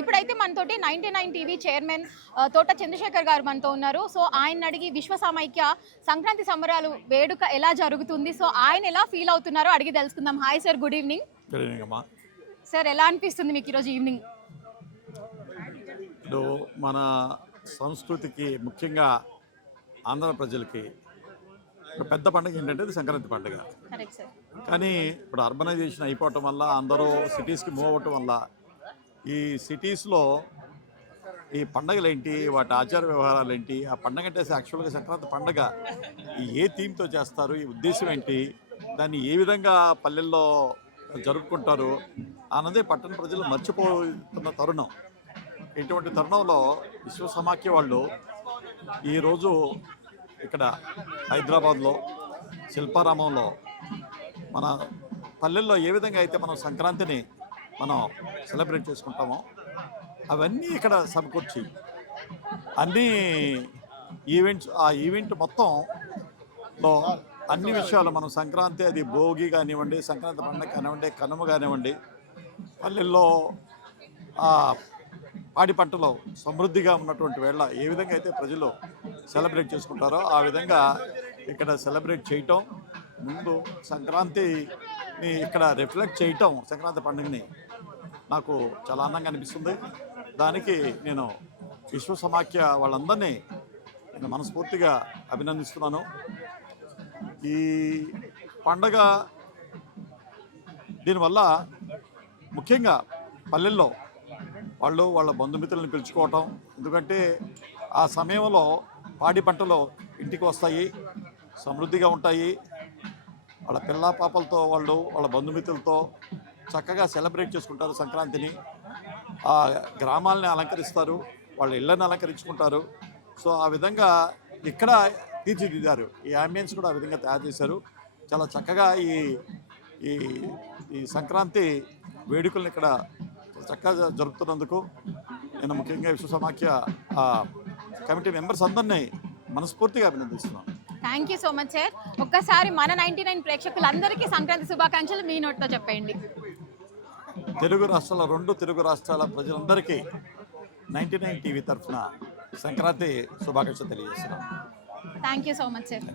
ఇప్పుడైతే మనతోటి 99 TV chairman తోట చంద్రశేఖర్ గారు మనతో ఉన్నారు. సో ఆయన అడిగి విశ్వ సమైక్య సంక్రాంతి సంబరాలు వేడుక ఎలా జరుగుతుంది, సో ఆయన ఎలా ఫీల్ అవుతున్నారో అడిగి తెలుసుకుందాం. Hi sir, good evening. Sir, ఎలా అనిపిస్తుంది మీకు ఈరోజు ఈవినింగ్? ఇప్పుడు మన సంస్కృతికి, ముఖ్యంగా ఆంధ్ర ప్రజలకి ఒక పెద్ద పండుగ ఏంటంటే ఇది సంక్రాంతి పండుగ. కానీ ఇప్పుడు అర్బనైజేషన్ అయిపోవటం వల్ల, అందరూ సిటీస్కి మూవ్ అవ్వటం వల్ల ఈ సిటీస్లో ఈ పండుగలు ఏంటి, వాటి ఆచార వ్యవహారాలు ఏంటి, ఆ పండుగ అంటే యాక్చువల్గా సంక్రాంతి పండుగ ఏ థీమ్తో చేస్తారు, ఈ ఉద్దేశం ఏంటి, దాన్ని ఏ విధంగా పల్లెల్లో జరుపుకుంటారు అన్నదే పట్టణ ప్రజలు మర్చిపోతున్న తరుణం. ఇటువంటి తరుణంలో విశ్వ సమాఖ్య వాళ్ళు ఈరోజు ఇక్కడ హైదరాబాద్లో శిల్పారామంలో మన పల్లెల్లో ఏ విధంగా అయితే మనం సంక్రాంతిని మనం సెలబ్రేట్ చేసుకుంటామో అవన్నీ ఇక్కడ సమకూర్చి అన్ని ఈవెంట్స్, ఆ ఈవెంట్ మొత్తంలో అన్ని విషయాలు మనం సంక్రాంతి, అది భోగి కానివ్వండి, సంక్రాంతి పండుగ కానివ్వండి, కనుమ కానివ్వండి, పల్లెల్లో పాడి పంటలో సమృద్ధిగా ఉన్నటువంటి వేళ ఏ విధంగా అయితే ప్రజలు సెలబ్రేట్ చేసుకుంటారో ఆ విధంగా ఇక్కడ సెలబ్రేట్ చేయటం, ముందు సంక్రాంతిని ఇక్కడ రిఫ్లెక్ట్ చేయటం, సంక్రాంతి పండుగని నాకు చాలా ఆనందంగా అనిపిస్తుంది. దానికి నేను విశ్వ సమాఖ్య వాళ్ళందరినీ నేను మనస్ఫూర్తిగా అభినందిస్తున్నాను. ఈ పండగ దీనివల్ల ముఖ్యంగా పల్లెల్లో వాళ్ళు వాళ్ళ బంధుమిత్రులను పిలుచుకోవటం, ఎందుకంటే ఆ సమయంలో పాడి పంటలు ఇంటికి వస్తాయి, సమృద్ధిగా ఉంటాయి. వాళ్ళ పిల్ల పాపలతో వాళ్ళు వాళ్ళ బంధుమిత్రులతో చక్కగా సెలబ్రేట్ చేసుకుంటారు సంక్రాంతిని. ఆ గ్రామాలని అలంకరిస్తారు, వాళ్ళ ఇళ్ళని అలంకరించుకుంటారు. సో ఆ విధంగా ఇక్కడ తీర్చిదిద్దారు, ఈ అంబియన్స్ కూడా ఆ విధంగా తయారు చేశారు. చాలా చక్కగా ఈ సంక్రాంతి వేడుకలను ఇక్కడ చక్కగా జరుపుతున్నందుకు నేను ముఖ్యంగా విశ్వ సమాఖ్య కమిటీ మెంబర్స్ అందరినీ మనస్ఫూర్తిగా అభినందిస్తున్నాను. Thank you so much sir. ఒక్కసారి మన 99 ప్రేక్షకులందరికీ సంక్రాంతి శుభాకాంక్షలు మీ నోట్తో చెప్పండి. తెలుగు రాష్ట్రాల, 2 తెలుగు రాష్ట్రాల ప్రజలందరికీ 99 టీవీ తరఫున సంక్రాంతి శుభాకాంక్షలు తెలియజేస్తున్నాను. Thank you so much sir.